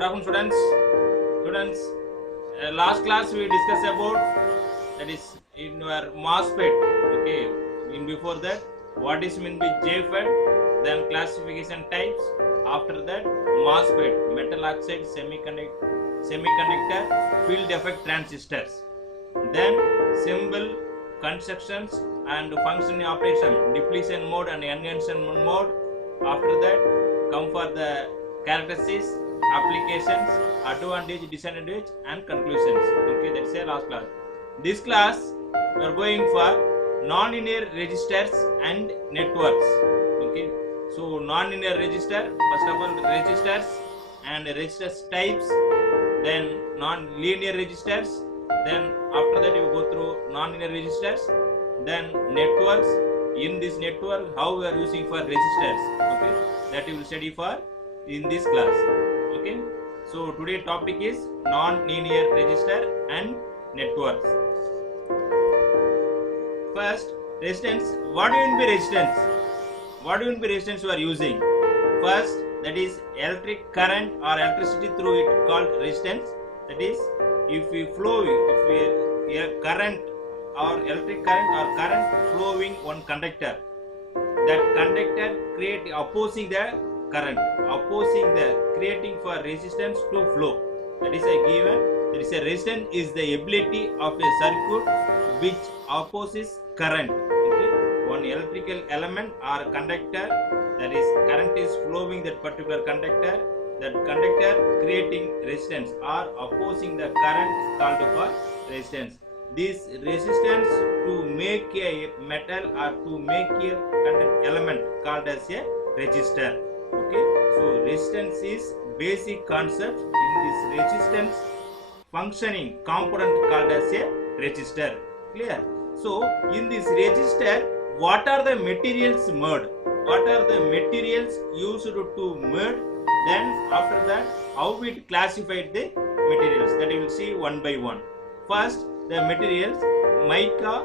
Good afternoon, students. Students, last class we discussed about that is in your MOSFET. Okay, in before that, what is meant by JFET, then classification types. After that, MOSFET, metal oxide semiconductor field effect transistors. Then symbol constructions and function operation, depletion mode and enhancement mode. After that, come for the characteristics, applications, advantage, disadvantage, and conclusions. Okay, that's a last class. This class we are going for non-linear registers and networks. Okay, so non-linear register, first of all registers and registers types, then non-linear registers, then after that you go through non-linear registers, then networks. In this network, how we are using for resistors. Okay, that you will study for in this class. Okay, so today topic is non-linear register and networks. First, resistance. What do you mean by resistance? What do you mean by resistance you are using? First, that is electric current or electricity through it called resistance. That is, if we flow, if we current or electric current or current flowing one conductor, that conductor create opposing the current, opposing the creating for resistance to flow. That is a given. That is a resistance is the ability of a circuit which opposes current. Okay, one electrical element or conductor, that is current is flowing that particular conductor, that conductor creating resistance or opposing the current called for resistance. This resistance to make a metal or to make a conductor element called as a resistor. Okay, so resistance is basic concept. In this resistance functioning component called as a resistor. Clear? So in this resistor, what are the materials made? What are the materials used to made? Then after that, how we classified the materials, that you will see one by one. First, the materials: mica,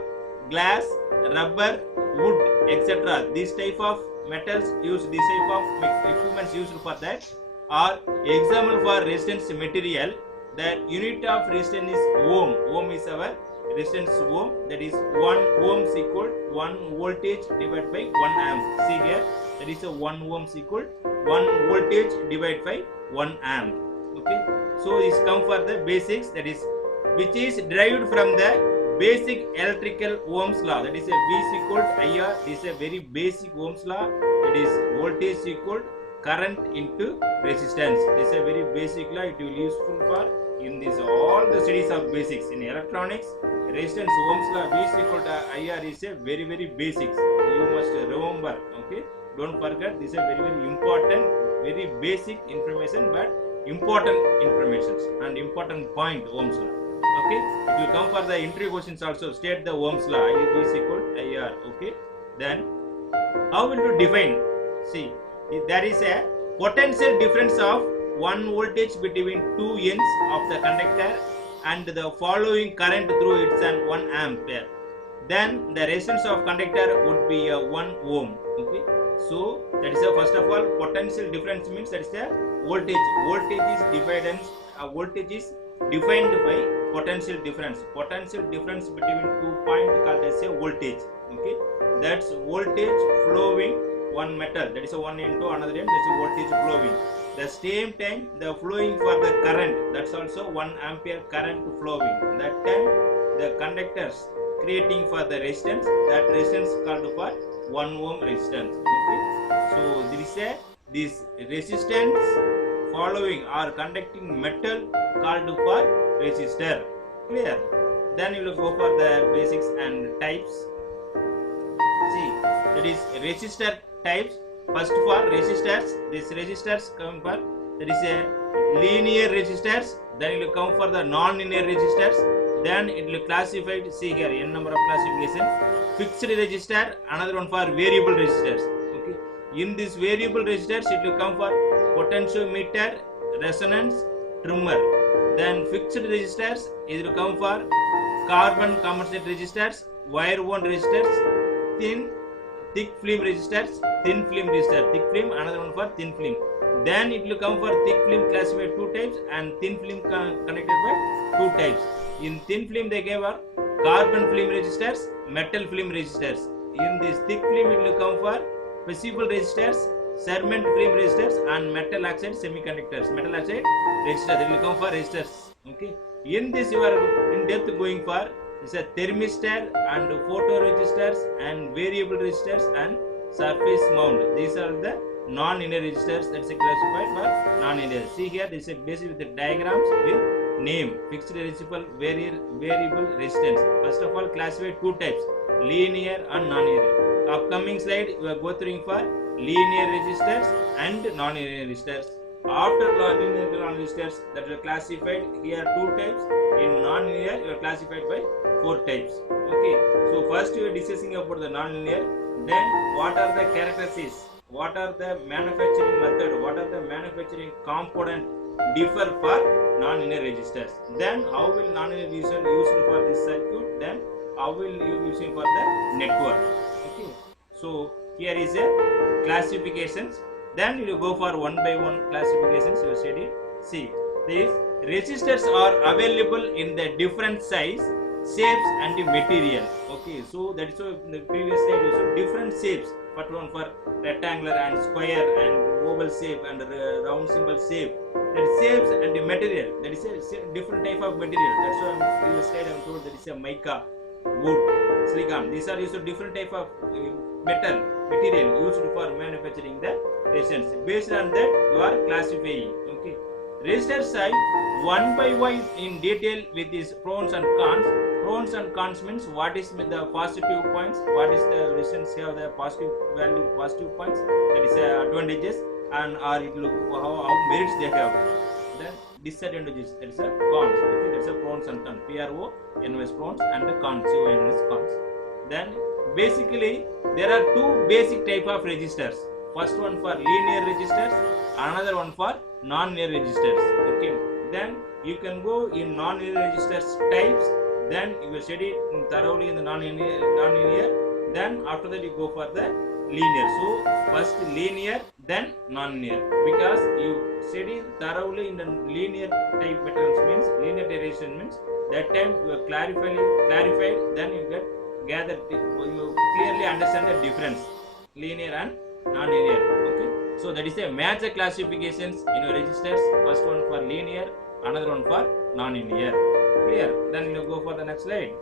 glass, rubber, wood, etc. These type of metals used, this type of equipments used for that are example for resistance material. The unit of resistance is ohm. Ohm is our resistance ohm. That is 1 ohm is equal 1 voltage divided by 1 amp. See here, that is a 1 ohm is equal 1 voltage divided by 1 amp. Okay, so this come for the basics, that is which is derived from the basic electrical Ohm's law. That is a V is equal to IR. This is a very basic Ohm's law. That is voltage is equal to current into resistance. This is a very basic law. It will be useful for in this all the studies of basics in electronics. Resistance Ohm's law V is equal to IR is a very basics. You must remember. Okay, don't forget. This is a very important, very basic information, but important information and important point Ohm's law. Okay, it will come for the interview questions also. State the Ohm's law. I is equal to IR. Okay, then how will you define? See, there is a potential difference of 1 voltage between two ends of the conductor and the following current through its and 1 ampere. Then the resistance of conductor would be 1 ohm. Okay, so that is a first of all potential difference means that is a voltage. Voltage is divided. Voltage is defined by potential difference. Potential difference between 2 points called as a voltage. Okay, that's voltage flowing one metal, that is a one into another end, that's a voltage flowing. The same time the flowing for the current, that's also 1 ampere current flowing. That time the conductors creating for the resistance, that resistance called for 1 ohm resistance. Okay, so this resistance following or conducting metal called for resistor. Clear? Then you will go for the basics and types. See, that is resistor types. First for resistors, this resistors come for, that is a linear resistors. Then it will come for the non-linear resistors. Then it will classify. See here, n number of classification. Fixed resistor, another one for variable resistors. Okay, in this variable resistors, it will come for potentiometer, resonance, trimmer. Then fixed resistors, it will come for carbon compensate resistors, wire wound resistors, thick film resistors, thin film resistor. Thick film, another one for thin film. Then it will come for thick film classified 2 types and thin film connected by 2 types. In thin film they gave are carbon film resistors, metal film resistors. In this thick film it will come for fusible resistors, cement film resistors and metal oxide semiconductors. Metal oxide resistors, they will come for resistors. Okay. In this you are in depth going for is a thermistor and photoresistors and variable resistors and surface mount. These are the non-linear resistors that is classified for non-linear. See here, this is basically with the diagrams with name, fixed resistance, variable resistance. First of all, classified 2 types, linear and non-linear. Upcoming slide, we are going for linear resistors and non-linear resistors. After linear resistors that are classified here 2 types. In non-linear, you are classified by 4 types. Okay. So first you are discussing about the non-linear. Then what are the characteristics? What are the manufacturing method? What are the manufacturing component differ for non-linear resistors? Then how will non-linear resistor used for this circuit? Then how will you using for the network? Okay. So here is a classifications. Then you will go for one by one classifications. You study. See, these resistors are available in the different size, shapes and material. Okay, so that is why in the previous slide you saw different shapes. First one for rectangular and square and oval shape and round symbol shape. That shapes and the material. That is a different type of material. That's why in the previous slide I am told that is a mica, wood, silicon. These are used different type of metal material used for manufacturing the resistance. Based on that you are classifying. Okay. Resistor side one by one in detail with these pros and cons. Pros and cons means what is the positive points, what is the resistance have the positive value, positive points, that is advantages, and or it look how merits they have. Then disadvantages, that is a cons. Okay, that's a pros and cons. PRO, NS pros and the cons, NS cons. Then basically there are 2 basic type of resistors. First one for linear resistors, another one for non-linear resistors. Okay. Then you can go in non-linear resistors types. Then you will study thoroughly in the non-linear. Then after that you go for the linear. So first linear, then non-linear. Because you study thoroughly in the linear type materials means linear resistance means that time you are clarified. Then you get gathered. You clearly understand the difference linear and non-linear. Okay. So that is a major classifications in your resistors. First one for linear, another one for non-linear. Clear? Then you go for the next slide.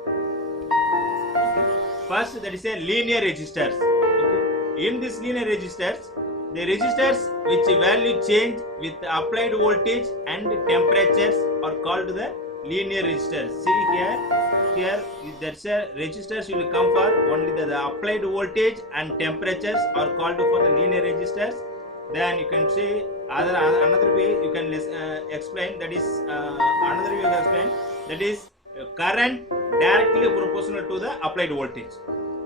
Okay. First, that is a linear resistors. Okay. In this linear resistors, the resistors which value change with applied voltage and temperatures are called the linear resistors. See here that's a resistors will come for only the applied voltage and temperatures are called for the linear resistors. Then you can say another way you can explain, that is another way you can explain, that is current directly proportional to the applied voltage.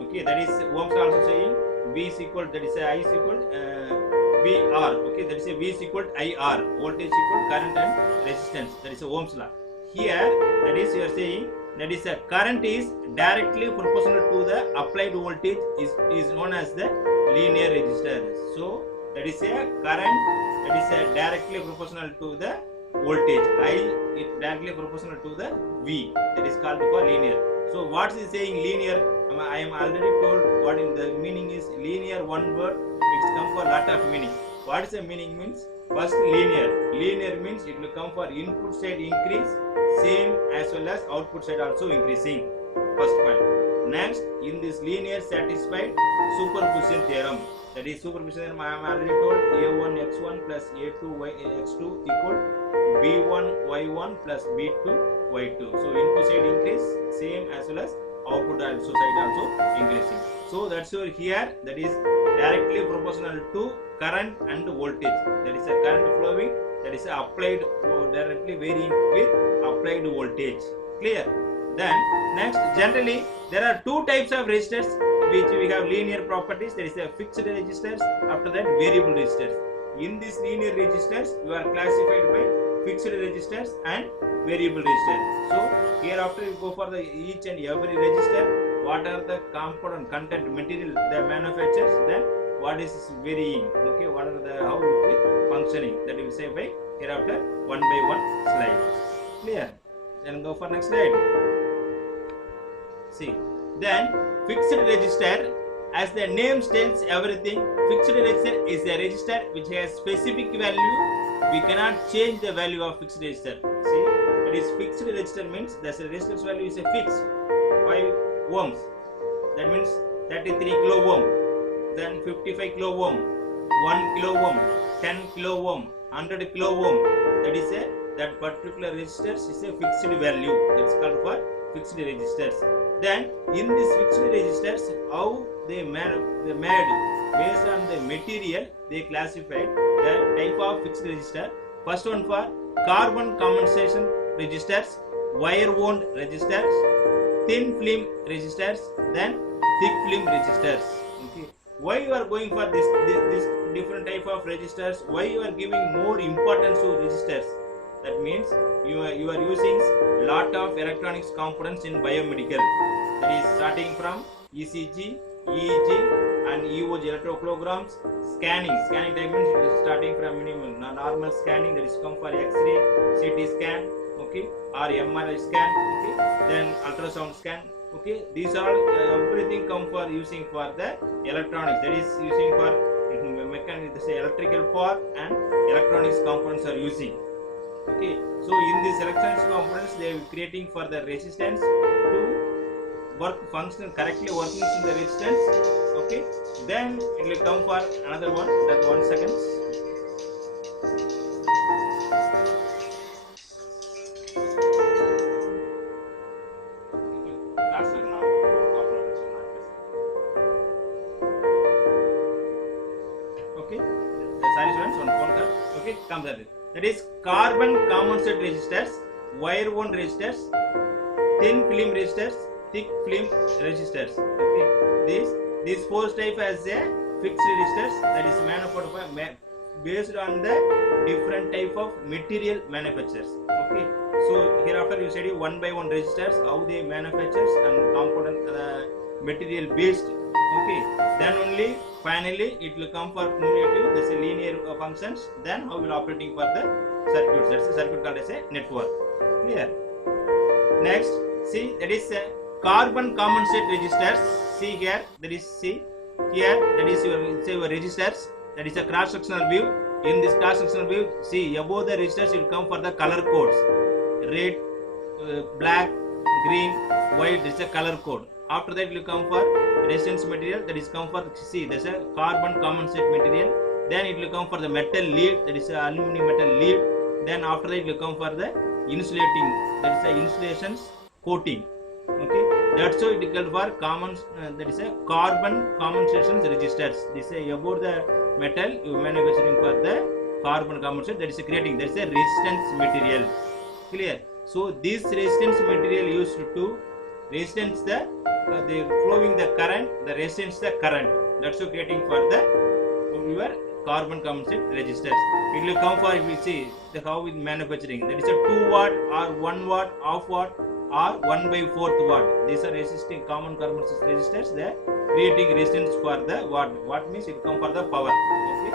Okay, that is Ohm's also saying V is equal, that is I is equal VR. Okay, that is a V is equal IR, voltage equal current and resistance. That is a Ohm's law. Here that is you are saying that is a current is directly proportional to the applied voltage is known as the linear resistor. So that is a current that is a directly proportional to the voltage. I is directly proportional to the V, that is called for linear. So what is saying linear? I am already told what in the meaning is linear, one word, it's come for lot of meaning. What is the meaning means? First linear. Linear means it will come for input side increase, same as well as output side also increasing. First point. Next, in this linear satisfied superposition theorem. That is superposition theorem I am already told A1 x1 plus A2 x2 equal B1 y1 plus B2 y2. So input side increase, same as well as output also side also increasing. So that's your here, that is directly proportional to current and voltage. That is a current flowing, that is applied directly varying with applied voltage. Clear? Then next, generally there are 2 types of resistors which we have linear properties. There is a fixed resistors, after that variable resistors. In these linear resistors you are classified by fixed resistors and variable resistors. So hereafter you go for the each and every resistor, what are the component content material they manufactures, then what is varying, okay, what are the how it is functioning, that we will say by hereafter one by one slide. Clear? Then go for next slide. See, then fixed register, as the name tells everything, fixed register is a register which has specific value. We cannot change the value of fixed register. See, that is fixed register means the register's value is a fixed 5 ohms. That means 33 kilo ohm, then 55 kilo ohm, 1 kilo ohm, 10 kilo ohm, 100 kilo ohm. That is that particular registers is a fixed value. That's called for fixed registers. Then in these fixed registers, how they made based on the material, they classified the type of fixed register. First one for carbon compensation registers, wire wound registers, thin film registers, then thick film registers. Okay. Why you are going for this different type of registers? Why you are giving more importance to registers? That means you are using lot of electronics components in biomedical. That is starting from ECG, EEG and EOG electrocardiograms, scanning type means starting from minimum normal scanning, that is come for X-ray, CT scan, okay, or MRI scan, okay, then ultrasound scan, okay. These are everything come for using for the electronics, that is using for mechanical, say electrical part and electronics components are using. Okay, so in these electronics components they are creating for the resistance to work function correctly, working in the resistance. Okay, then it will come for another one, that 1 second. Okay, sorry students, one phone call. Okay, comes at it. That is carbon compensate registers, wire wound registers, thin film registers, thick film registers. Okay, these 4 type as a fixed registers, that is manufactured based on the different type of material manufacturers. Okay, so hereafter you study one by one registers, how they manufactures and component material based. Okay, then only finally it will come for cumulative, that's a linear functions, then how will operating for the circuits, that's a circuit called as a network. Clear? Next, see, that is carbon compensate registers. See here, that is, see here, that is your registers, that is a cross sectional view. In this cross sectional view, see above the registers will come for the color codes, red, black, green, white, this is a color code. After that will come for resistance material, that is come for, see, that's a carbon compensate material. Then it will come for the metal lead, that is a aluminum metal lead. Then after that it will come for the insulating, that is a insulations coating. Okay, that's why it is called for common, that is a carbon compensation registers. This is about the metal you manufacturing for the carbon compensate, that is creating, that is a resistance material. Clear? So this resistance material used to resistance the flowing the current, the resistance the current. That's why creating for the your carbon compensate registers. It will come for, if we see the how with manufacturing, that is a 2 watt or 1 watt, half watt or 1/4 watt. These are resisting common carbon resistors. They are creating resistance for the watt. Watt means it come for the power. Okay,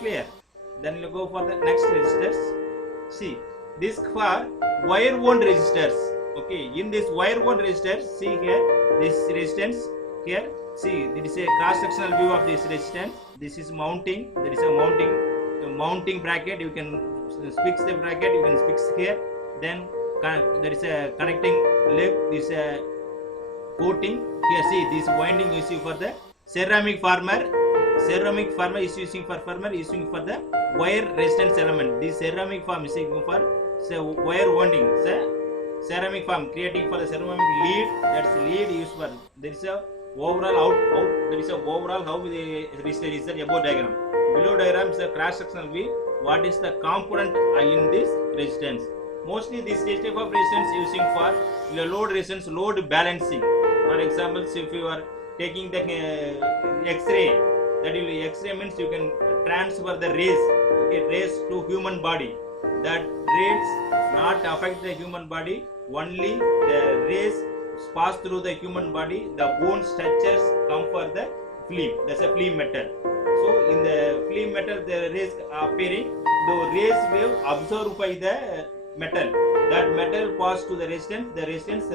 clear? Then we'll go for the next resistors. See, this for wire wound resistors. Okay, in this wire wound resistors, see here this resistance here. See, it is a cross sectional view of this resistance. This is mounting. There is a mounting bracket. You can fix the bracket. You can fix here. Then there is a connecting leg. This is a coating. Here, see this winding is used for the ceramic former. Ceramic former is using for the wire resistance element. This ceramic form is using for wire winding. Ceramic form creating for the ceramic lead. That's lead used for. There is a overall there is a overall how the resistor is the above diagram. Below diagram is a cross sectional view. What is the component in this resistance? Mostly this type of resistance using for load resistance, load balancing. For example, if you are taking the X-ray, that will X-ray means you can transfer the rays, okay, rays to human body. That rays not affect the human body, only the rays pass through the human body, the bone structures come for the flame. That's a flame metal. So in the flame metal, the rays appearing, the rays wave absorbed by the metal. That metal pass to the resistance. The resistance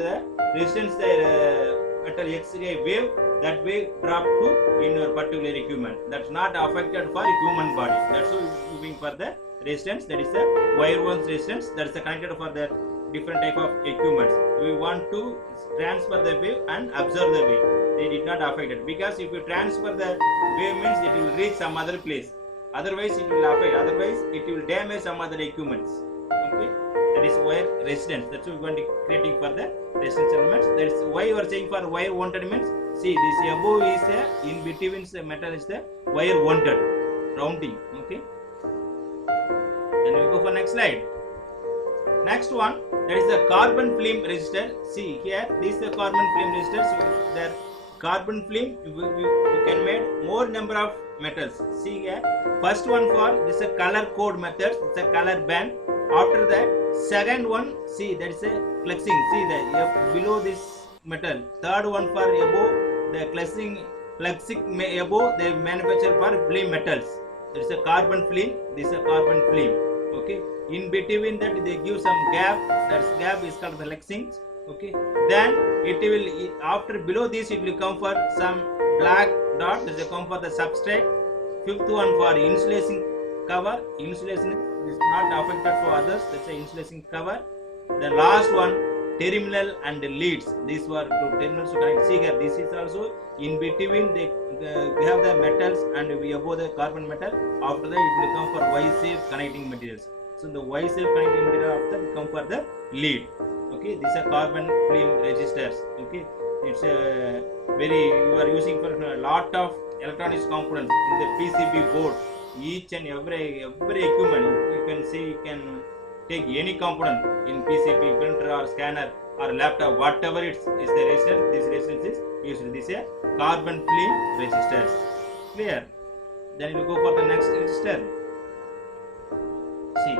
metal X-ray wave. That wave drop to in your particular equipment. That's not affected for human body. That's why moving for the resistance. That is the wire one's resistance. That is the connected for the different type of equipments. We want to transfer the wave and observe the wave. They did not affect it, because if you transfer the wave means it will reach some other place. Otherwise it will affect. Otherwise it will damage some other equipments. Okay, that is wire resistance. That's why we want to creating for the resistance elements. That is why you are saying for wire wanted means. See, this above is in between the metal is the wire wanted rounding. Okay. Then we go for next slide. Next one, that is the carbon film resistor. See here, this is the carbon film resistor. So the carbon film you can make more number of metals. See here, first one for this is a color code method. It's a color band. After that, second one, see that is a flexing. See that below this metal. Third one for above the flexing above the manufacture for flame metals. There is a carbon flame. This is a carbon flame. Okay. In between that they give some gap. That gap is called the flexing. Okay. Then it will after below this it will come for some black dot. This will come for the substrate. Fifth one for insulation cover. Insulation is not affected to others. That's a insulation cover. The last one, terminal and leads. These were two terminals to connect. See here, this is also in between they have the metals and we above the carbon metal. After that it will come for Y-shape connecting materials. So the Y-shape connecting material after will come for the lead. Okay, these are carbon film resistors. Okay, it's a you are using for a lot of electronics components in the PCB board. Each and every equipment you can see, you can take any component in PCB, printer or scanner or laptop, whatever is the resistance. This resistance is used. This is a carbon film resistors. Clear? Then we go for the next resistor. See,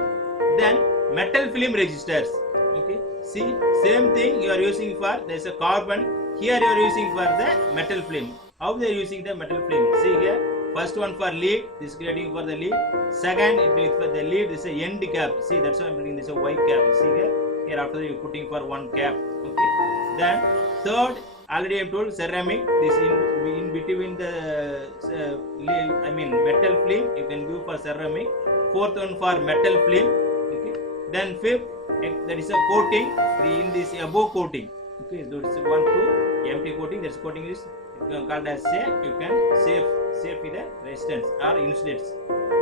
then metal film resistors. Okay, see, same thing you are using for there's a carbon. Here you are using for the metal film. How they are using the metal film? See here. First one for lead, this is creating for the lead. Second, it is for the lead, this is a end cap. See, that's why I'm bringing this a white cap. See here. Here after you putting for one cap. Okay. Then third, already I told ceramic. This in between the metal flame. You can do for ceramic. Fourth one for metal flame. Okay. Then fifth, that is a coating. In this above coating. Okay. So it's 1, 2 empty coating. That's coating is called as you can save with the resistance or insulates.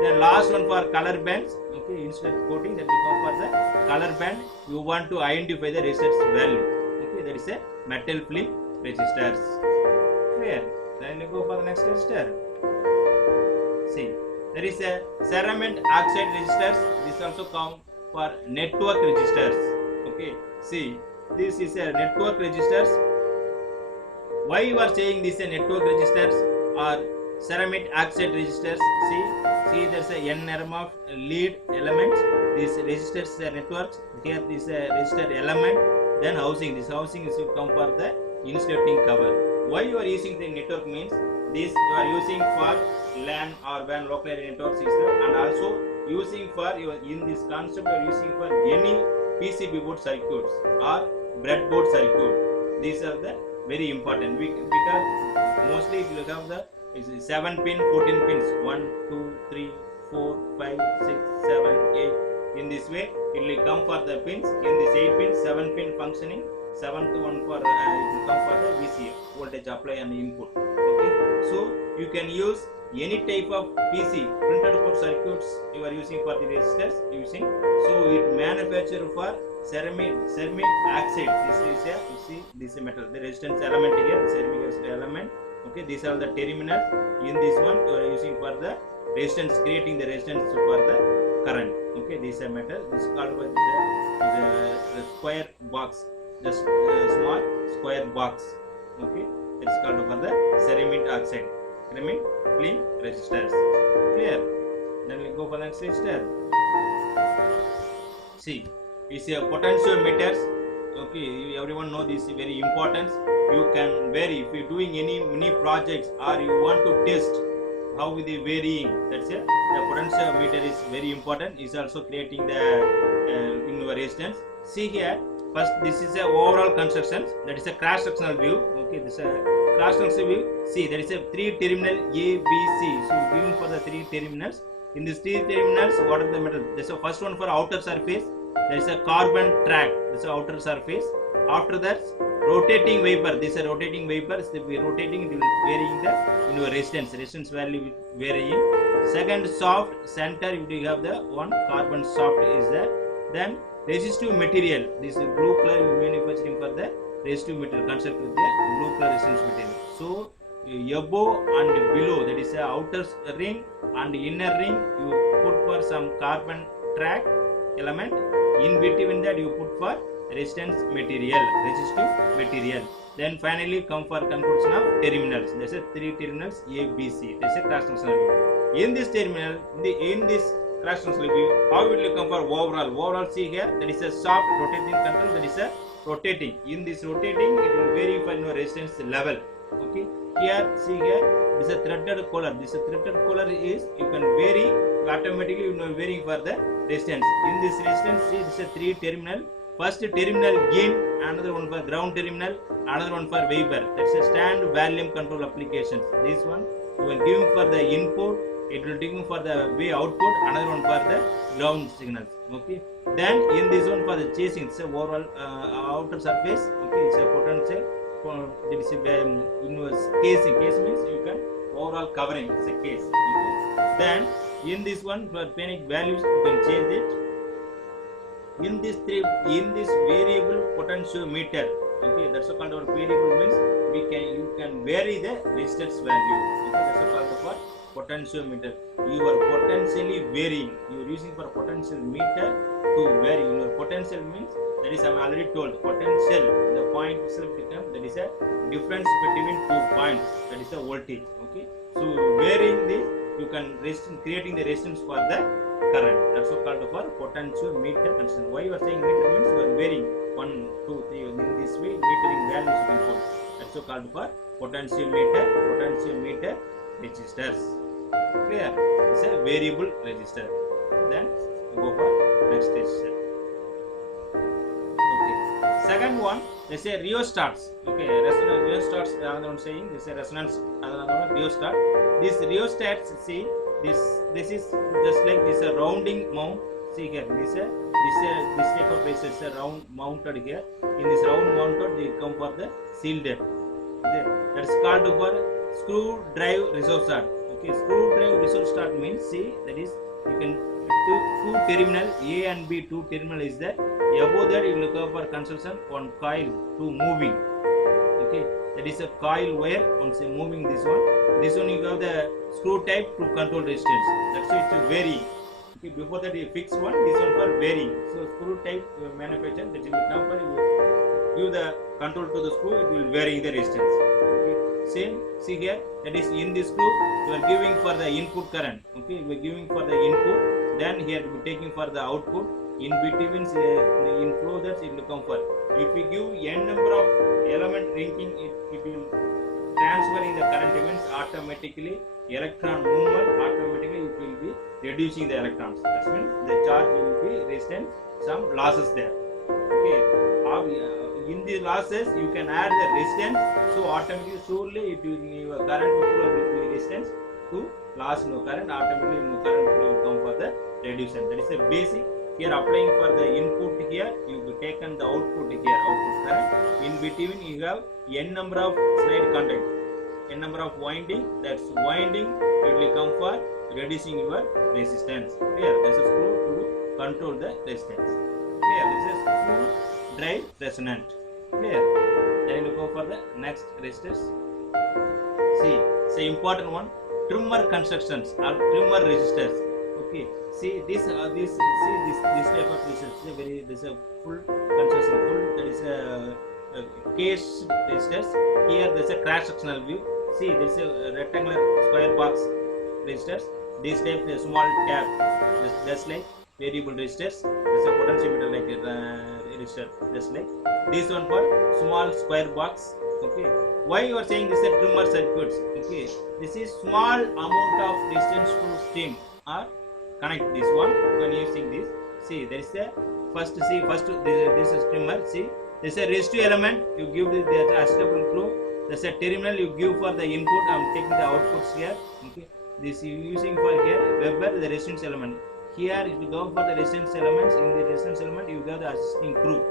Then last one for color bands. Okay, insulate coating that will come for the color band. You want to identify the resistance value. Okay, that is a metal film resistors. Clear? Then you go for the next resistor. See, there is a ceramic oxide resistors. This also come for network resistors. Okay, see, this is a network resistors. Why you are saying this a network resistors or ceramic oxide resistors? See there's a n of lead elements. This resistors networks. Here this resistor element. Then housing. This housing is to come for the insulating cover. Why you are using the network means this you are using for LAN or WAN local area network system, and also using for your in this concept you are using for any PCB board circuits or breadboard circuit. These are the very important because mostly if you have the 7 pin, 14 pins, 1, 2, 3, 4, 5, 6, 7, 8. In this way, it will come for the pins. In this 8 pins, 7 pin functioning, 7th one for it will come for the VCF, voltage apply and input. Okay, so you can use any type of PC printed code circuits you are using for the resistors using. So it manufactured for ceramic oxide. This is a you see this is metal. The resistance element here, the ceramic oxide element. Okay, these are the terminals. In this one you are using for the resistance, creating the resistance for the current. Okay, this is a metal. This is called by the square box, the small square box. Okay, it's called for the ceramic oxide, ceramic film resistors. Clear? Then we go for the next resistor. See, it's a potentiometers. Okay, everyone know this is very important. You can vary if you're doing any mini projects or you want to test how with the varying. That's it. The potentiometer is very important. Is also creating the in your resistance. See here. First, this is a overall construction. That is a cross-sectional view. Okay, this is a cross-sectional view. See, there is a three-terminal A, B, C. So, given for the three terminals. In these three terminals, what are the metal? There is a first one for outer surface. There is a carbon track. This is outer surface. After that, rotating vapor. This is a rotating vapor. It will be rotating. It will varying the in your resistance. Resistance value varying. Second, soft center. You have the one carbon soft is there. Then resistive material. This is blue color manufacturing for the resistive material. Construct with the blue color resistance material. So above and below, that is a outer ring and inner ring, you put for some carbon track element. In between that, you put for resistance material, resistive material. Then finally come for conclusion of terminals. There's a three terminals A, B, C. There's a cross-sectional view. In this terminal, in this cross-sectional view, how it will come for overall? Overall, see here, that is a soft rotating control. That is a rotating. In this rotating, it will vary for your resistance level. Okay. Here, see here, this is a threaded collar. This threaded collar is you can vary automatically. You know varying for the resistance. In this resistance, see this is a three terminal. First terminal gain, another one for ground terminal, another one for vapor. That's a stand volume control applications. This one you are giving for the input, it will take for the way output, another one for the ground signals. Okay. Then in this one for the chasing, it's a overall outer surface. Okay, it's a potential. That is in casing. Case means you can overall covering. It's a case. Okay. Then in this one for panic values you can change it. In this variable potentiometer. Okay, that's called our variable means you can vary the resistance value. Okay, that's called for potentiometer. You are potentially varying. You are using for potential meter to vary. Your potential means that is I am already told potential. The point itself become that is a difference between 2 points. That is the voltage. Okay. So varying this, you can creating the resistance for the current. That's so called for potentiometer condition. Why you are saying meter means you are varying 1, 2, 3. In this way, metering values you can put. That's so called for potentiometer resistors. Clear? It's a variable resistor. Then you go for next resistor. Okay. Second one, they say rheostats. Okay, rheostats. Another one saying this is resonance. Another one rheostat. This rheostats, see this is just like this a rounding mount. See here, this type of resistor is a round mounted here. In this round mounted, they come for the shielded. That is called for screw-drive rheostat. Okay, screw-drive rheostat means see that is you can two terminal A and B, two terminal is there. Above that you look for construction one coil to moving. Okay, that is a coil wire once moving this one. This one you have the screw type to control resistance. That's why it's varying. Okay, before that you fix one, this one for varying. So screw type manufacture that will come for you give the control to the screw, it will vary the resistance. Okay, same see here that is in this screw you are giving for the input current. Okay, you are giving for the input, then here you are taking for the output. In between in flow that it will come for. If we give n number of element linking, it will transferring the current events automatically. Electron movement automatically it will be reducing the electrons. That means the charge will be resistant. Some losses there. Okay. In the losses you can add the resistance. So automatically surely it will your current flow will be resistance to loss no current. Automatically no current flow will come for the reduction. That is a basic. Here applying for the input here, you have taken the output here, output current. In between you have n number of slide contact, n number of winding. That's winding it will come for reducing your resistance. Here, this is screw to control the resistance. Here, this is screw drive resonant. Clear? Then you go for the next resistors. See, it's an important one. Trimmer constructions or trimmer resistors. Okay, see this type of resistors. This is a full construction, full. That is a case resistors. Here there is a cross sectional view. See, there is a rectangular square box resistors. This type is small tab, just like variable resistors. There is a potentiometer like resistor, just like this one for small square box. Okay, why you are saying this is a trimmer circuits? Okay, this is small amount of distance to stem or connect this one when using this. See, there is a first this is trimmer. See, there is a resistive element, you give the acceptable flow. There is a terminal you give for the input. I am taking the outputs here. Okay, this you using for here Weber the resistance element. Here if you go for the resistance elements, in the resistance element you have the assisting screw.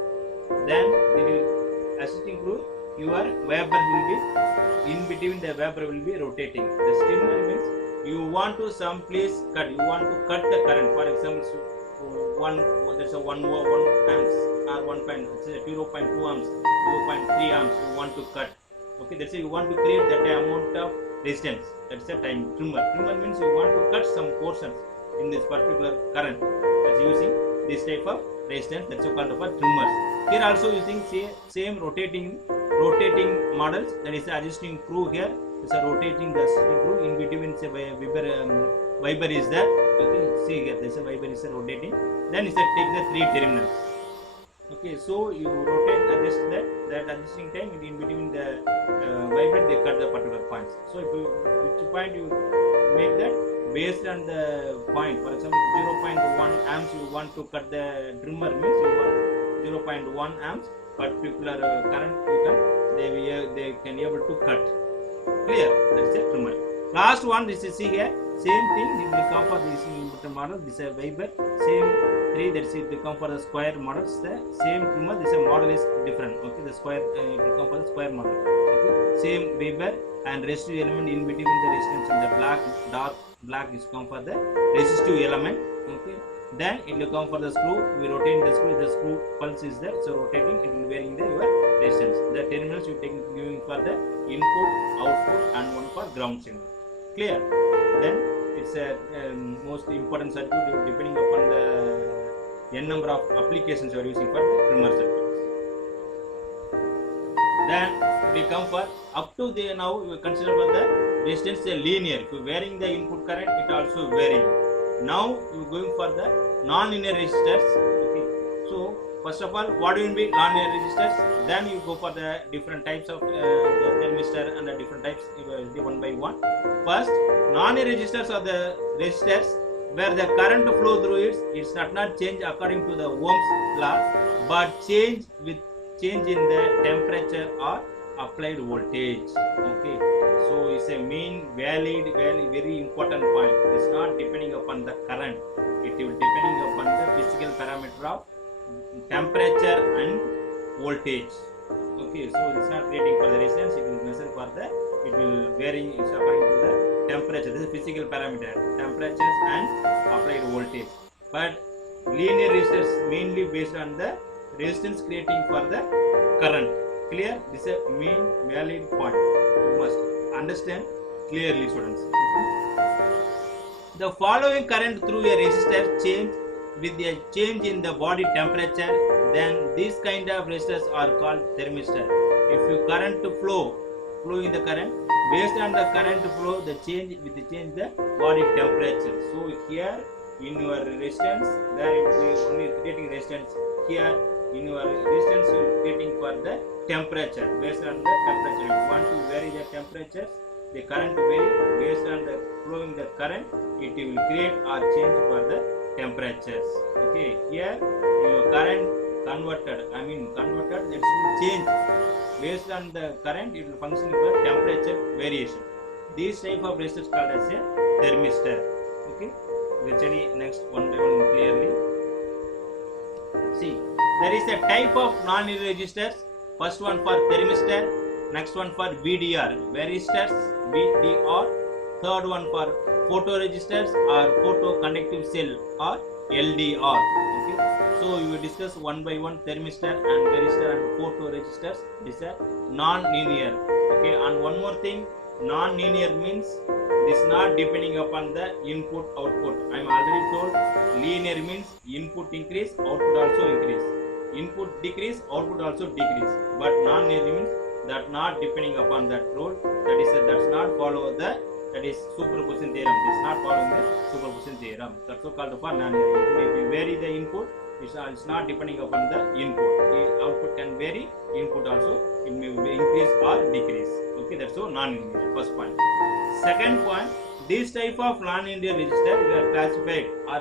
Then the assisting screw, your Weber will be in between, the Weber will be rotating. The stimmer means you want to some place cut, you want to cut the current. For example, there's a 1 amps or 0.2 amps, 0.3 amps you want to cut. Okay, that's why you want to create that amount of resistance. That's a time trimmer. Trimmer means you want to cut some portions in this particular current. That's using this type of resistance. That's called for trimmers. Here also using same rotating models. That is adjusting screw. Here is a rotating the adjusting screw. In between say Weber is there. Okay, see here this Weber is rotating. Then is take the 3 terminals. Okay, so you rotate, adjust that adjusting time in between the Weber, they cut the particular points. So if you which point you make that based on the point. For example, 0.1 amps you want to cut the trimmer means you want 0.1 amps particular current you can they can able to cut. Clear? That's a trimmer. Last one, this is see here, same thing. It will come for this inverter model. This is Weber, same 3. That's it. Will come for the square models. The same trimmer. This model is different. Okay, the square it will come for the square model. Okay, same Weber and resistive element in between the resistance in the dark black is come for the resistive element. Okay, then it will come for the screw. We rotate the screw pulse is there, so rotating it will varying the your resistance. The terminals you take giving for the input, output, and one for ground signal. Clear? Then it's a most important circuit depending upon the n number of applications you are using for the trimmer circuits. Then we come for up to the now we consider for the resistance linear. If you varying the input current, it also varying. Now you going for the non-linear resistors. Okay, so first of all, what will be non-linear resistors? Then you go for the different types of the thermistor and the different types one by one. First, non-linear resistors are the resistors where the current flow through it does not change according to the Ohm's law, but change in the temperature or applied voltage. Okay, so it's a mean valid very important point. It's not depending upon the current, it will depending upon the physical parameter of temperature and voltage. Okay, so it's not creating for the resistance, it will measure for the, it will vary according to the temperature. This is physical parameter, temperatures and applied voltage. But linear resistors mainly based on the resistance creating for the current. Clear? This is a main valid point. You must understand clearly, students. The following current through a resistor change with a change in the body temperature, then these kind of resistors are called thermistor. If you current flow in the current, based on the current flow, the change with the change the body temperature. So here in your resistance, there you will be only creating resistance. Here in your resistance, you are creating for the temperature. Based on the temperature, if you want to vary the temperatures, the current vary based on the flowing the current, it will create or change for the temperatures. Okay, here your current converted, that will change based on the current, it will function for temperature variation. This type of resistors called as a thermistor. Okay, we'll study next one by one clearly. See, there is a type of non-linear resistors. First one for thermistor, next one for VDR, varistors, VDR, third one for photoresistors or photoconductive cell or LDR. Okay, so we will discuss one by one thermistor and varistor and photoresistors. These are non-linear. Okay, and one more thing, non-linear means this is not depending upon the input output. I am already told linear means input increase, output also increase. Input decrease, output also decrease. But non-linear means that not depending upon that rule. That's not follow the superposition theorem. It is not following the superposition theorem. That's so called for non-linear. If you vary the input, It's not depending upon the input. The output can vary, input also it may increase or decrease. Okay, that's so non-linear. First point. Second point, this type of non-linear resistor were classified or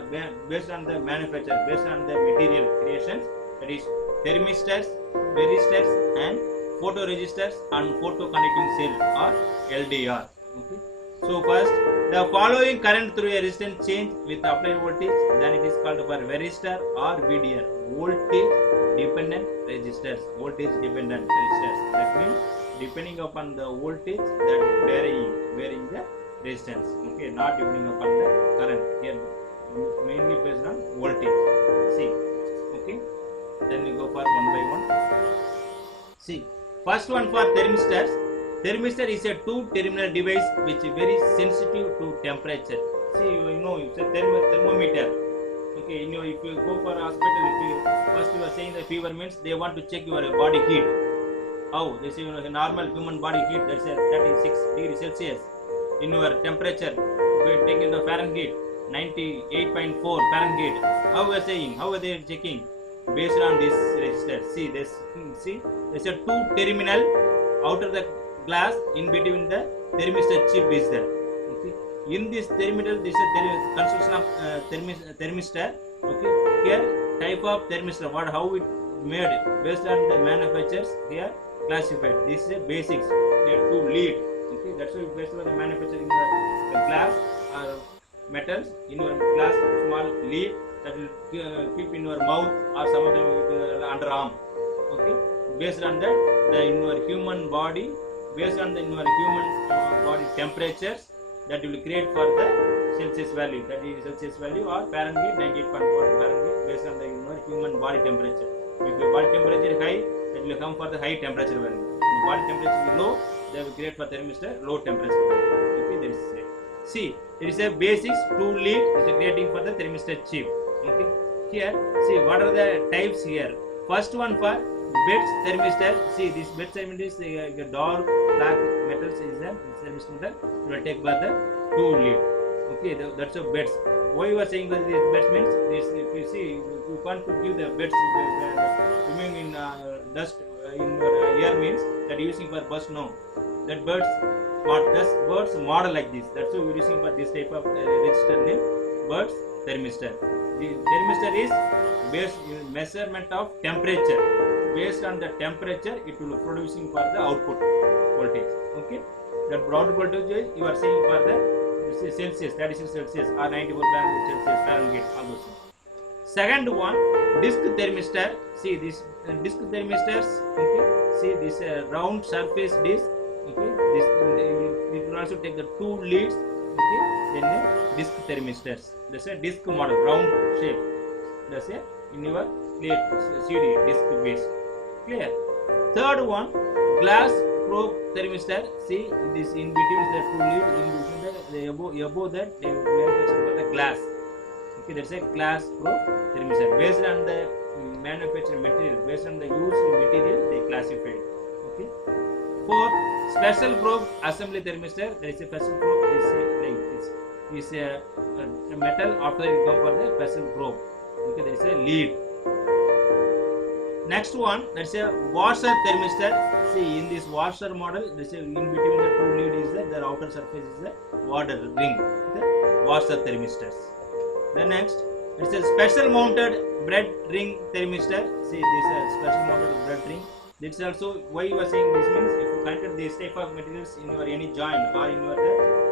based on the manufacture, based on the material creations, that is thermistors, varistors and photoresistors and photoconducting cell or LDR. Okay. So first, the following current through a resistance change with applied voltage, then it is called for varistor or VDR, voltage dependent resistors. Voltage dependent resistors. That means depending upon the voltage that varying the resistance. Okay, not depending upon the current. Here mainly based on voltage. See. Okay. Then we go for one by one. See. First one for thermistors. Thermistor is a two-terminal device which is very sensitive to temperature. See, you know, it's a thermometer. Okay, you know, if you go for a hospital, first you are saying the fever means they want to check your body heat. How? They say, you know, a normal human body heat, that's a 36 degrees Celsius. In your temperature, if you take in the Fahrenheit, 98.4 Fahrenheit. How we are saying? How are they checking? Based on this resistor. See, there's a two-terminal outer the glass, in between the thermistor chip is there. Okay. In this thermistor, this is construction of thermistor. Okay. Here type of thermistor, how it made based on the manufacturers here classified. This is a basics. They have two lead. Okay. That's why based on the manufacturing the glass or metals in your glass small lead that will keep in your mouth or some of them with underarm. Okay. Based on that, in your human body. Based on in your human body temperatures that will create for the Celsius value, that is Celsius value or Fahrenheit 98.4 Fahrenheit based on the your human body temperature. If your body temperature is high, that will come for the high temperature value. If body temperature is low, they will create for thermistor low temperature value. Okay, that is it. See, it is a basics two lead is creating for the thermistor chip. Okay, here see what are the types here. First one for beds thermistor. See this bed thermistor is a dark black metals is a thermistor. You will take by the two lead. Okay, that's a beds. Why you are saying that these beds means this? If you see, you can't give the beds swimming in dust in your ear means that using for bus. No, that birds model like this. That's why we are using for this type of register name birds thermistor. The thermistor is based in measurement of temperature. Based on the temperature, it will producing for the output voltage. Okay, that output voltage you are saying for the Celsius, 36 Celsius or 94 Celsius Fahrenheit. Second one, disc thermistor. See this disc thermistors. Okay, see this round surface disc. Okay, this we will also take the two leads. Okay, then disc thermistors. That's a disc model, round shape. That's a in your CD disc base. Clear. Third one, glass probe thermistor. See this in between the two lead, in between the above that they manufacture the glass. Okay, that's a glass probe thermistor. Based on the manufacturing material, based on the used material, they classify. Okay. Fourth, special probe assembly thermistor. There is a special probe. Is a metal. After you go for the special probe. Okay, there is a lead. Next one, that's a washer thermistor. See in this washer model, this in between the two lead is the outer surface is the water ring, the washer thermistors. The next, it's a special mounted bread ring thermistor. See this special mounted bread ring. This is also why you are saying this means if you connect this type of materials in your any joint or in your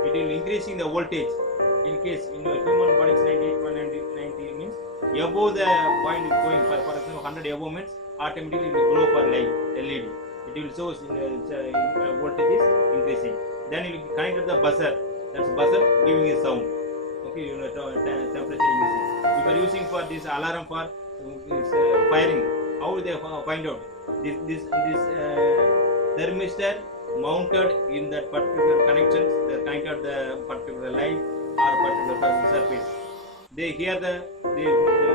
it will increasing the voltage. In case in your human body is 98.90 means above the point is going for example 100 above means automatically it will glow for light LED. It will show voltage is increasing. Then you will connect the buzzer. That's buzzer giving a sound. Okay, you know temperature increasing. If you are using for this alarm for firing, how will they find out? This thermistor mounted in that particular connections. They connected the particular light or particular surface. They hear the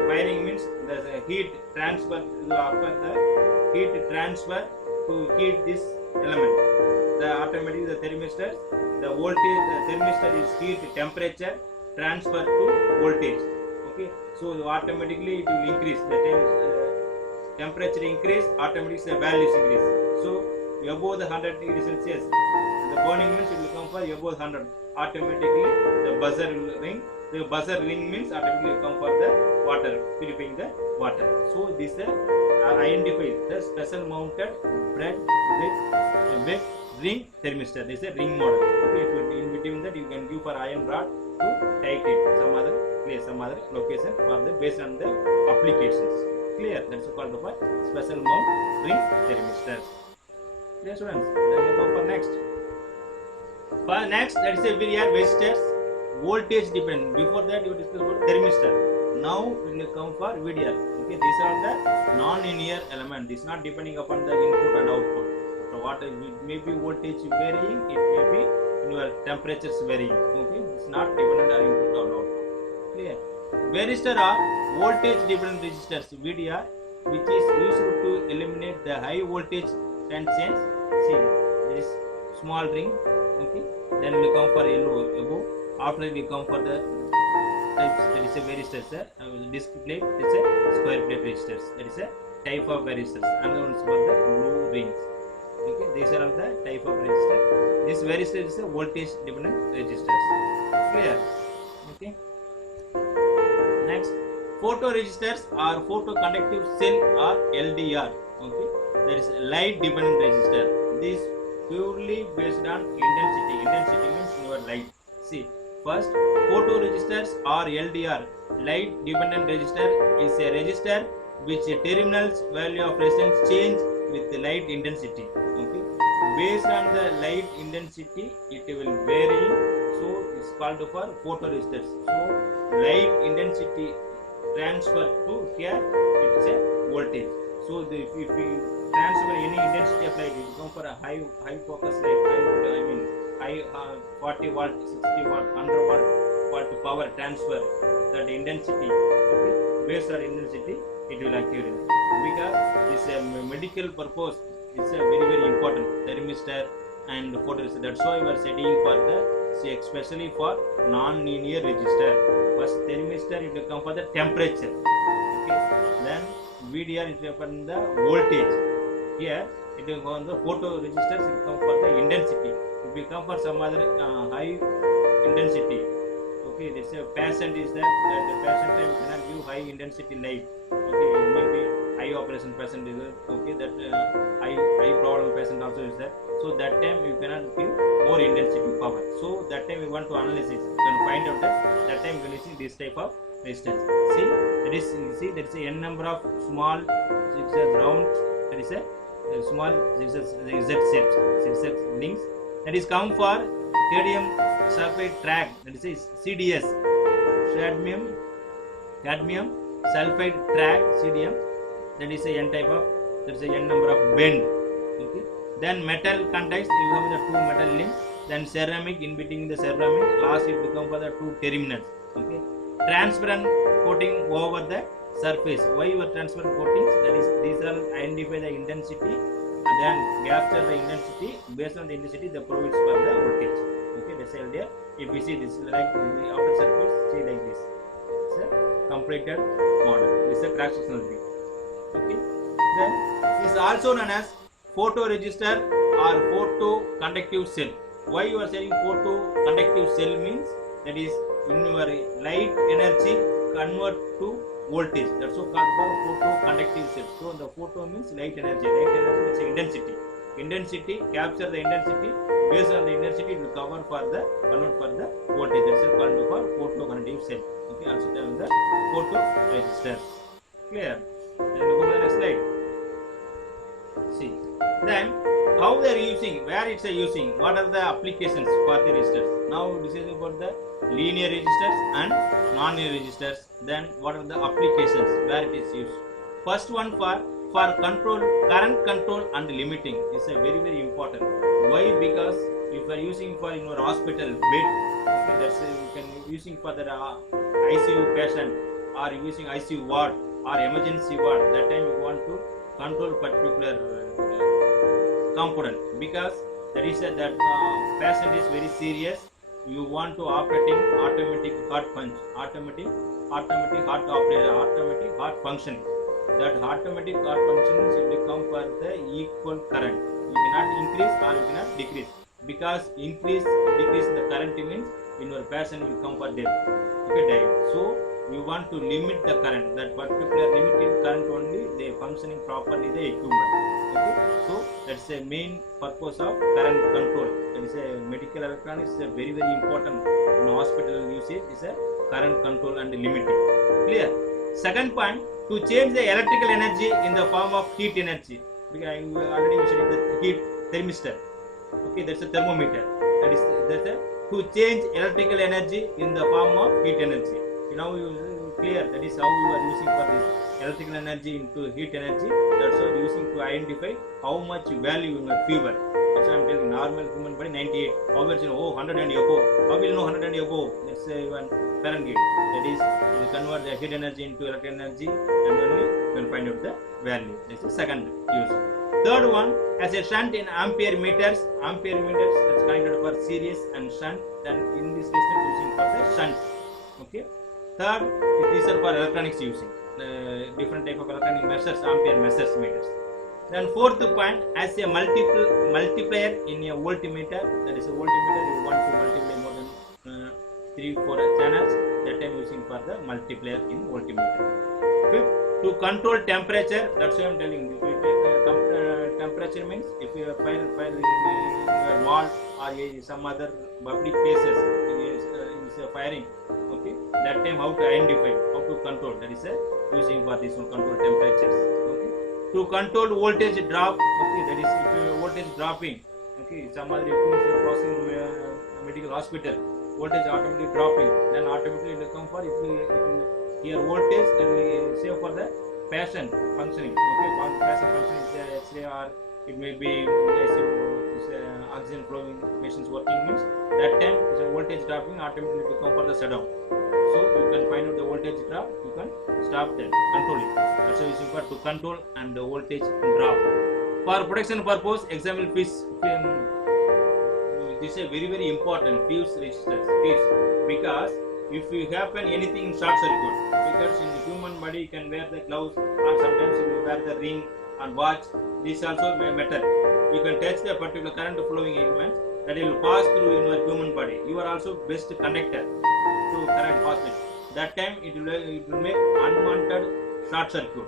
firing means the heat transfer after the heat transfer to heat this element. The automatically the thermistor, the voltage, the thermistor is heat temperature transfer to voltage. Okay, so automatically it will increase the temperature increase, automatically the values increase. So above the 100 degrees Celsius, the burning means it will come for above 100. Automatically the buzzer will ring. The buzzer ring means automatically come for the water, purifying the water. So this identifies the special mounted bread with ring thermistor. This is a ring model. Okay, if you in between that you can give for iron rod to take it some other place, some other location for the based on the applications. Clear? That's called for special mount ring thermistor. Clear, students? Then we go for next. For next, that is a VAR resistors, voltage dependent. Before that, you discussed about thermistor. Now we will come for VDR. Okay, these are the non-linear element. This is not depending upon the input and output. So what it may be voltage varying, it may be your temperatures varying. Okay, it's not dependent on input or output. Clear? Varistor are voltage dependent resistors VDR, which is used to eliminate the high voltage tensions. See this small ring. Okay, then we come for yellow above. After we come for the types, that is a varistors, disc plate, that is a square plate resistors. That is a type of varistors. Another one is for the blue rings. Okay, these are all the type of resistor. This varistor is a voltage dependent resistors. Clear? Okay. Next, photoresistors are photoconductive cell or LDR. Okay, that is light dependent resistor. This purely based on intensity. Intensity means your light. See, first photoresistors or LDR, light dependent resistor, is a resistor which terminals value of resistance change with the light intensity. Okay, based on the light intensity, it will vary. So it's called for photoresistors. So light intensity transfer to here, it's a voltage. So if we transfer any intensity of light, it will come for a high focus light, high 40 watt, 60 watt, 100 watt power transfer. That intensity, okay, based on intensity, it will accurate. Because this medical purpose is a very important thermistor and photoresistor. That's why we are studying for the, especially for non-linear resistor. First thermistor, it will come for the temperature. Okay, then VDR is for the voltage. Here it will go on the photoresistors, it will come for the intensity. If we come for some other high intensity, okay, this patient is that the patient time cannot give high intensity light. Okay, maybe high operation patient is there. Okay, that high problem patient also is there. So that time you cannot give more intensity power. So that time we want to analyze it. You can find out that time we will see this type of resistance. See, that is a n number of small round. That is a small zigzag links. That is come for cadmium sulfide track. That is CDS. Cadmium sulfide track CDM. That is a n type of. That is a n number of bend. Okay. Then metal contacts, you have the two metal links. Then ceramic, in between the ceramic, last it will come for the two terminals. Okay. Transparent coating over the surface. Why your transparent coatings? That is, these are identify the intensity and then capture the intensity. Based on the intensity, the provides for the voltage. Okay, that's LDR. If we see this like the outer surface, see like this. It's a completed model. This is a cross sectional view. Okay. Then this is also known as photoresistor or photoconductive cell. Why you are saying photoconductive cell means that is in your light energy convert to voltage. That's so called for photoconductive cell. So the photo means light energy. Light energy is intensity. Intensity, capture the intensity. Based on the intensity, it will cover for the convert for the voltage. That's called for photoconductive cell. Okay, also tell the photoresistor. Clear? Then we go to the next slide. See. Then how they are using, where it's a using, what are the applications for the resistors. Now this is about the linear resistors and non-linear resistors. Then what are the applications where it is used. First one for control, current control and limiting is a very important. Why? Because if you are using for in your hospital bed, okay, that's you can using for the ICU patient or using ICU ward or emergency ward. That time you want to control particular component, because that is that patient is very serious you want to operating automatic heart punch, automatic heart operator, automatic heart functioning. That automatic heart functioning should become for the equal current. You cannot increase or you cannot decrease, because decrease the current means in your patient will come for death. Okay, die. So you want to limit the current, that particular limited current only they functioning properly the equipment. Okay, so that's the main purpose of current control. That is a medical electronics is a very important in hospital usage is a current control and limiting. Clear? Second point, to change the electrical energy in the form of heat energy. Because I already mentioned the heat thermistor. Okay, that's a thermometer. That's a to change electrical energy in the form of heat energy. Now you clear, that is how you are using for this electrical energy into heat energy. That's what using to identify how much value in your fever. That's why I'm telling normal human body 98. How will you know? Oh, 100 and above. How will you know 100 and above? Let's say even Fahrenheit. That is, you convert the heat energy into electrical energy, and only you can find out the value. That's the second use. Third one, as a shunt in ampere meters. Ampere meters that's connected for series and shunt. Then in this case, using for the shunt. Okay. Third, these are for electronics using different type of electronic measures, ampere measures meters. Then fourth point, as a multiplier in a voltmeter. That is a voltmeter. You want to multiply more than 3-4 channels. That time using for the multiplier in voltmeter. Fifth, to control temperature. That's why I'm telling you. Temperature means if you are fire in your mall or some other public places is firing. Okay, that time how to identify, how to control. That is using for this one, control temperatures. Okay, to control voltage drop. Okay, that is if your voltage dropping. Okay, some other crossing medical hospital, voltage automatically dropping, then automatically it will come for if here voltage, then we say for the patient functioning. Okay, patient functioning is X-ray, or it may be oxygen flowing machines working means that time is a voltage dropping, automatically to come for the shutdown. So you can find out the voltage drop, you can stop that, control it. That's why using for to control and the voltage drop. For protection purpose, example fuse. This is a very important fuse resistors. Fuse, because if you happen anything in short circuit, because in the human body you can wear the gloves, or sometimes you wear the ring and watch. This also metal. You can touch the particular current flowing element that will pass through in your human body. You are also best conductor to current passage. That time it will make unwanted short circuit.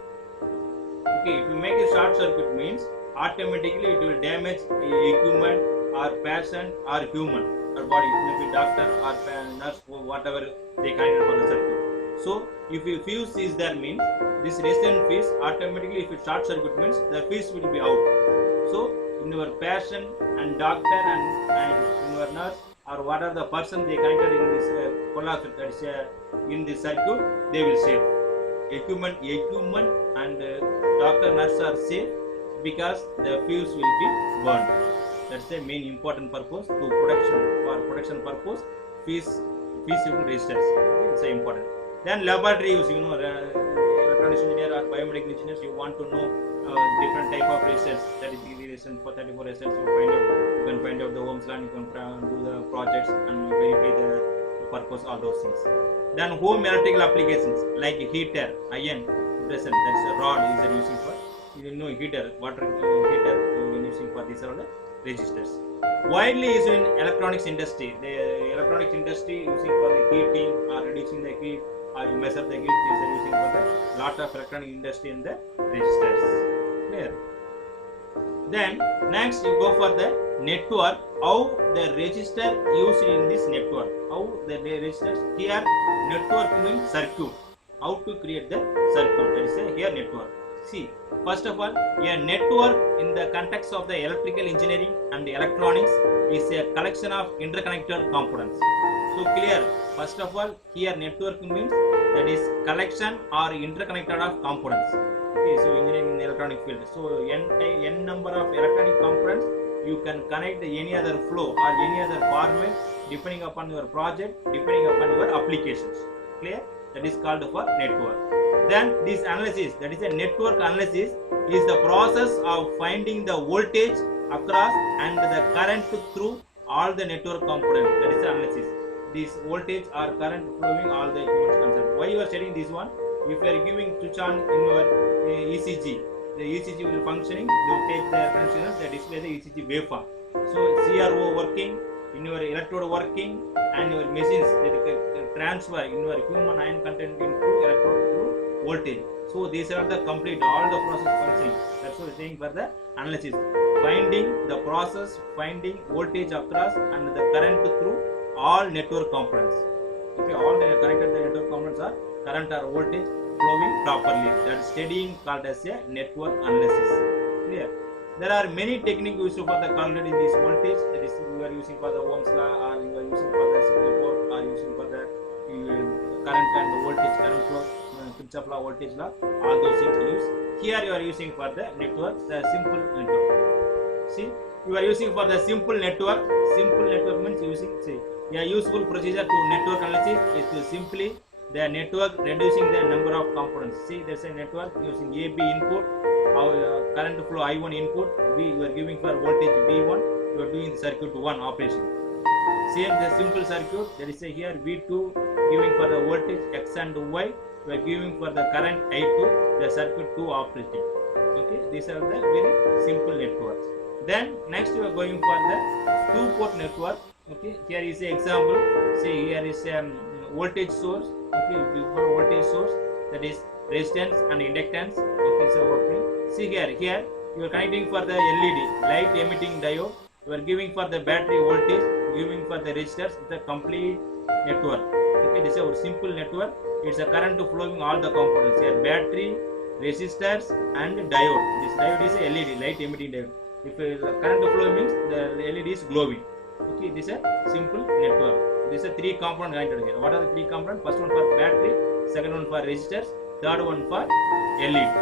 Okay, if you make a short circuit means automatically it will damage equipment or patient or human or body. It may be doctor or nurse or whatever they connected for the circuit. So if a fuse is there means this resistant fuse automatically, if it short circuit means the fuse will be out. So in your patient and doctor and in your nurse or whatever the person they connected in this collapse, that is in this circuit, they will save. Equipment and doctor, nurse are safe because the fuse will be burned. That's the main important purpose to protection. For protection purpose, fusible resistors. Okay, it's important. Then laboratory use, electronics engineer or biomedical engineers, you want to know different type of resistors. That is the resistance for 34 resistors. You can find out the Ohm's law. You can do the projects and verify the purpose, all those things. Then home electrical applications like heater, iron, compressor. That's a rod is using for heater, water heater using for these are the resistors. Widely used in electronics industry. The electronics industry using for the heating or reducing the heat or you measure the heat is using for the lot of electronic industry in the resistors. Clear? Then next you go for the network. How the resistor used in this network? How the resistors here? Network means circuit. How to create the circuit? That is here network. See, first of all, a network in the context of the electrical engineering and electronics is a collection of interconnected components. So clear. First of all, here network means that is collection or interconnected of components. Okay, so engineering in the electronic field. So n number of electronic components you can connect any other flow or any other format depending upon your project, depending upon your applications. Clear? That is called for network. Then this analysis, that is a network analysis, is the process of finding the voltage across and the current through all the network components. That is the analysis. This voltage or current flowing all the humans concerned. Why you are studying this one? If you are giving switch on in your ECG, the ECG will functioning. You take the attention, the display the ECG waveform. So CRO working, in your electrode working, and your machines that transfer in your human ion content into electrode through voltage. So these are the complete all the process functioning. That's what we're saying for the analysis. Finding the process, finding voltage across and the current through all network components. Okay, all the connected the network components are current or voltage flowing properly. That studying called as a network analysis. Clear? There are many techniques used for the calculating this voltage. That is, you are using for the Ohm's law, or you are using for the single port, or using for the current and the voltage, current flow, Kirchhoff law, voltage law. All those things use. Here you are using for the network, the simple network. See, you are using for the simple network. Simple network means using, see, a useful procedure to network analysis is to simply the network reducing the number of components. See, there's a network using AB input, current flow I1 input, you are giving for voltage V1, you are doing the circuit 1 operation. Same the simple circuit, there is a here V2 giving for the voltage X and Y, you are giving for the current I2, the circuit 2 operating. Okay, these are the very simple networks. Then next you are going for the two-port network. Okay, here is an example. See, here is a voltage source. Okay, for voltage source, that is resistance and inductance. Okay, so opening. See here you are connecting for the LED light emitting diode. You are giving for the battery voltage, giving for the resistors. It's a complete network. Okay, this is our simple network. It's a current flowing all the components. Here battery, resistors and diode. This diode is a LED light emitting diode. If current flow means the LED is glowing. Okay, this is a simple network. This is a three component connected here. What are the three components? First one for battery, second one for resistors, third one for LED.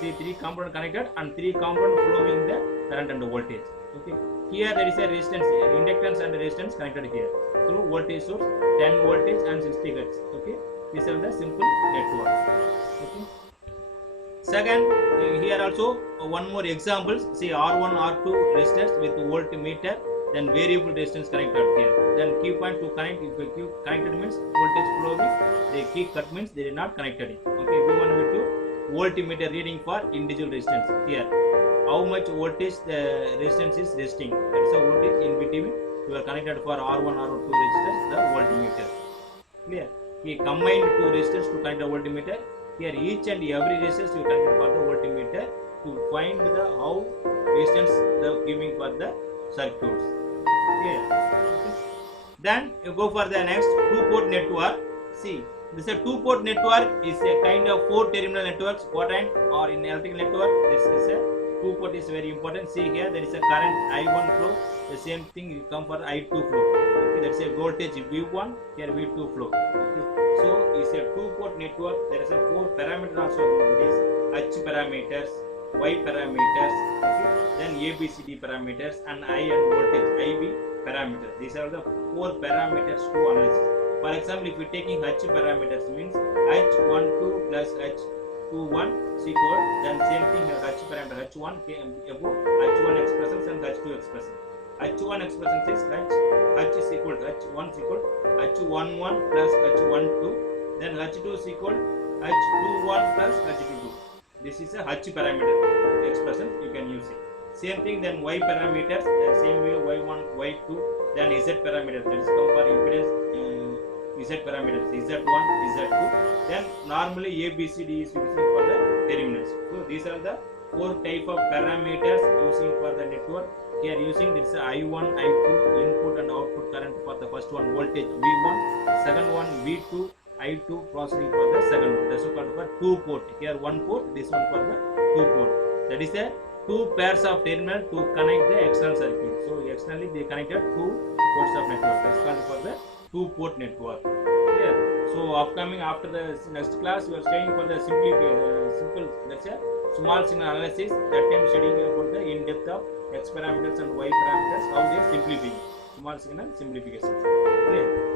See, three component connected and three component flowing the current and the voltage. Okay, here there is a resistance, inductance and resistance connected here through voltage source, 10 voltage and 60 hertz. Okay, these are the simple network. Okay. Second, here also one more example. See, R1, R2 resistors with voltmeter, then variable resistance connected here. Then key point to connect. If you connected means voltage flowing, the key cut means they are not connected. Okay, V1, V2, voltmeter reading for individual resistance. Here, how much voltage the resistance is resisting. That is the voltage in between. You are connected for R1, R2 resistors, the voltmeter. Clear? We combined two resistors to connect the voltmeter. Here each and every resistance you connect for the voltmeter to find the how resistance the giving for the circuits. Clear? Then you go for the next two-port network. See, this is a two-port network is a kind of four-terminal networks. Quadrant or in electrical network, this is a two-port is very important. See here, there is a current I1 flow. The same thing you come for I2 flow. Okay, that's a voltage V1. Here V2 flow. Okay. So it's a two-port network. There is a four parameters also. It is H parameters, Y parameters, okay. Then ABCD parameters, and I and voltage IV parameters. These are the four parameters to analysis. For example, if you are taking H parameters means H12 plus H21 is equal. Then same thing here H parameter H1 above H1 expressions and H2 expression. H1 expression is H is equal to H1 is equal H11 plus H12. Then H2 is equal H21 plus H22. This is a H parameter expression, you can use it. Same thing then Y parameters, the same way Y1, Y2, then Z parameters, that is come for impedance, Z parameters, Z1, Z2. Then normally ABCD is using for the terminals. So these are the four type of parameters using for the network. Here using this I1, I2 input and output current for the first one voltage V1, second one V2, I2 processing for the second one. That's called for two port. Here one port, this one for the two port. That is a two pairs of terminal to connect the external circuit. So externally they connected two ports of network. That's called for the two port network. Clear? So upcoming after the next class, we are studying for the simple. That's a small signal analysis. That time studying about the in depth of X parameters and Y parameters, how they simplify small signal simplifications. Clear?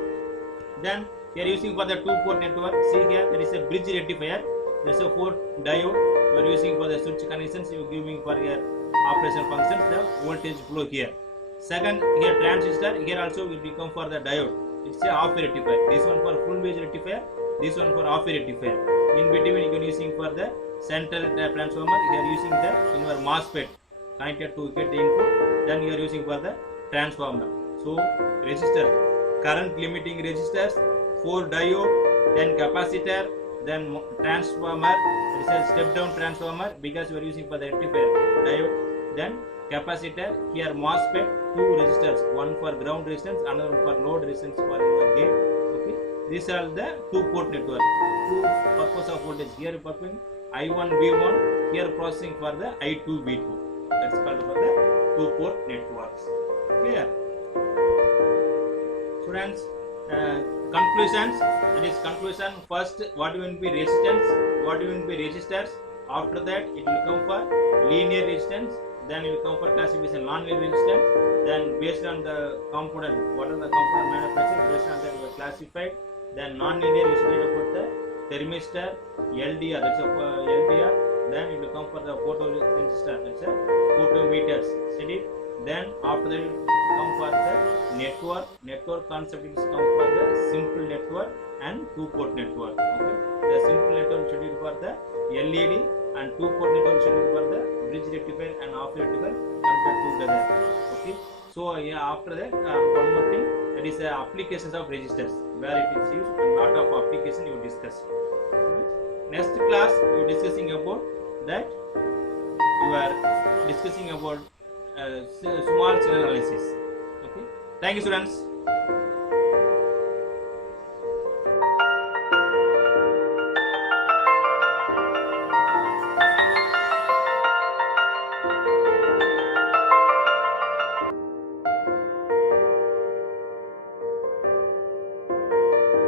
Then we are using for the two-port network. See here, there is a bridge rectifier. There is a 4 diode. We are using for the switch connections. You are giving for your operation functions the voltage flow here. Second, here transistor, here also will become for the diode. It's a half rectifier. This one for full bridge rectifier, this one for half rectifier. In between you can using for the central transformer. Here using the in your MOSFET connected to get the input. Then you are using for the transformer. So resistor, current limiting resistors, 4 diode, then capacitor, then transformer. It is a step down transformer because you are using for the rectifier diode. Then capacitor, here MOSFET, 2 resistors, one for ground resistance, another one for load resistance for your gate. Okay, these are the 2-port network. Two purpose of voltage, here purpose I1 V1, here processing for the I2 V2. That's called for the 2-port networks. Clear? Students, conclusions, that is conclusion. First, what will be resistance, what will be resistors. After that it will come for linear resistance, then it will come for classification non-linear resistance. Then based on the component, what are the component manufactured, based on that we are classified. Then non-linear is about the thermistor, LDR, that's a LDR. Then it will come for the photoresistor, that's a photometers. Study. Then after that it will come for the network. Network concept is come for the simple network and 2-port network. Okay, the simple network scheduled for the LED and 2-port network scheduled for the bridge rectifier and half rectifier connected together. Okay, so yeah, after that one more thing, that is the applications of resistors, where it is used and lot of application you discuss. Next class you are discussing about that, you are discussing about small signal analysis. Okay, thank you students.